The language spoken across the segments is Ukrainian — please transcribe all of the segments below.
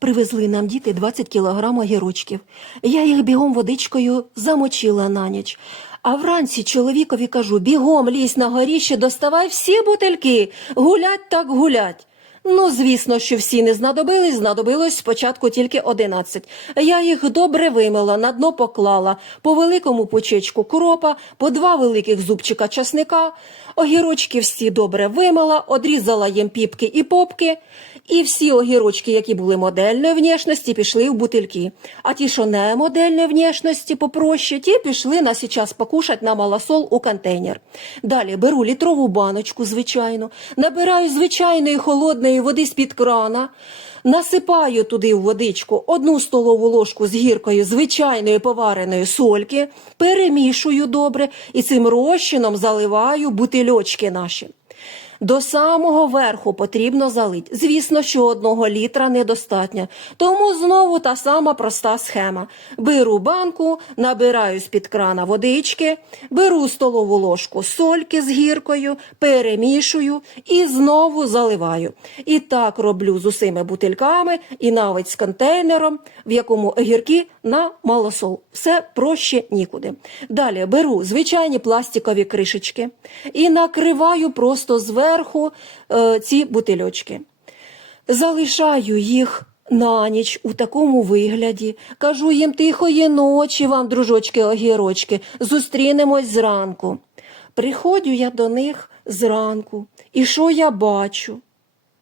Привезли нам діти 20 кілограм огірочків. Я їх бігом водичкою замочила на ніч. А вранці чоловікові кажу: бігом лізь на горіще, доставай всі бутильки. Гулять так гулять. Ну, звісно, що всі не знадобились, знадобилось спочатку тільки 11. Я їх добре вимила, на дно поклала, по великому пучечку кропа, по два великих зубчика часника, огірочки всі добре вимила, одрізала їм піпки і попки, і всі огірочки, які були модельної внешності, пішли в бутильки. А ті, що не модельної внешності, попроще, ті пішли на сейчас покушать на малосол у контейнер. Далі беру літрову баночку, звичайно, набираю звичайної холодної води з-під крана, насипаю туди в водичку одну столову ложку з гіркою звичайної повареної сольки, перемішую добре і цим розчином заливаю бутильочки наші. До самого верху потрібно залити. Звісно, що одного літра недостатньо. Тому знову та сама проста схема. Беру банку, набираю з-під крана водички, беру столову ложку сольки з гіркою, перемішую і знову заливаю. І так роблю з усіми бутильками і навіть з контейнером, в якому огірки на малосол. Все проще нікуди. Далі беру звичайні пластикові кришечки і накриваю просто зверху е, ці бутильочки. Залишаю їх на ніч у такому вигляді. Кажу їм тихої ночі вам, дружочки, огірочки, зустрінемось зранку. Приходжу я до них зранку, і що я бачу?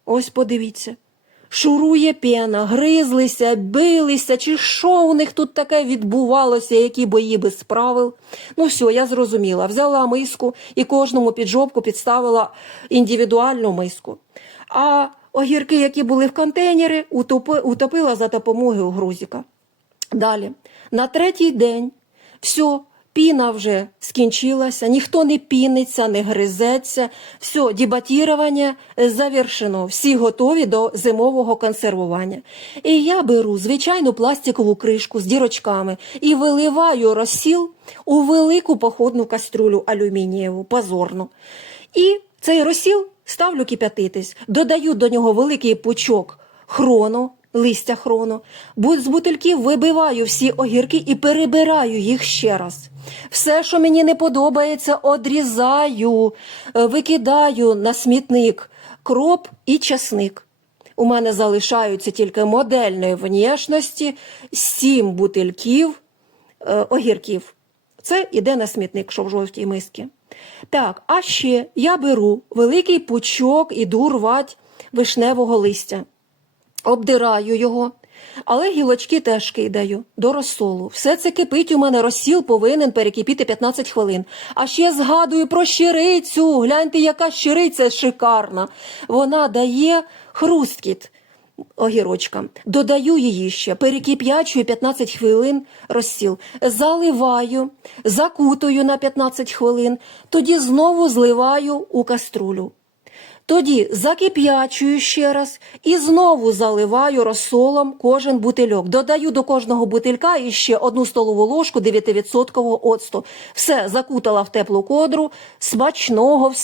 Ось подивіться. Шурує пена, гризлися, билися, чи що у них тут таке відбувалося, які бої без правил. Ну все, я зрозуміла. Взяла миску і кожному під жопку підставила індивідуальну миску. А огірки, які були в контейнері, утопила за допомогою грузика. Далі, на третій день, все, піна вже скінчилася, ніхто не піниться, не гризеться, все, дебатірування завершено, всі готові до зимового консервування. І я беру звичайну пластикову кришку з дірочками і виливаю розсіл у велику походну кастрюлю алюмінієву, позорну. І цей розсіл ставлю кип'ятитись, додаю до нього великий пучок хрону, листя хрону, бу- з бутильків вибиваю всі огірки і перебираю їх ще раз. Все, що мені не подобається, одрізаю, е, викидаю на смітник кроп і часник. У мене залишаються тільки модельної внешності сім бутильків е, огірків. Це іде на смітник, що в жовтій мисці. Так, а ще я беру великий пучок, іду рвати вишневого листя. Обдираю його, але гілочки теж кидаю до розсолу. Все це кипить у мене, розсіл повинен перекипіти 15 хвилин. А ще згадую про щирицю. Гляньте, яка щириця шикарна. Вона дає хрусткіт огірочкам. Додаю її ще, перекип'ячую 15 хвилин розсіл. Заливаю, закутую на 15 хвилин, тоді знову зливаю у каструлю. Тоді закип'ячую ще раз і знову заливаю розсолом кожен бутильок. Додаю до кожного бутилька іще одну столову ложку 9% оцту. Все закутала в теплу кодру, смачного.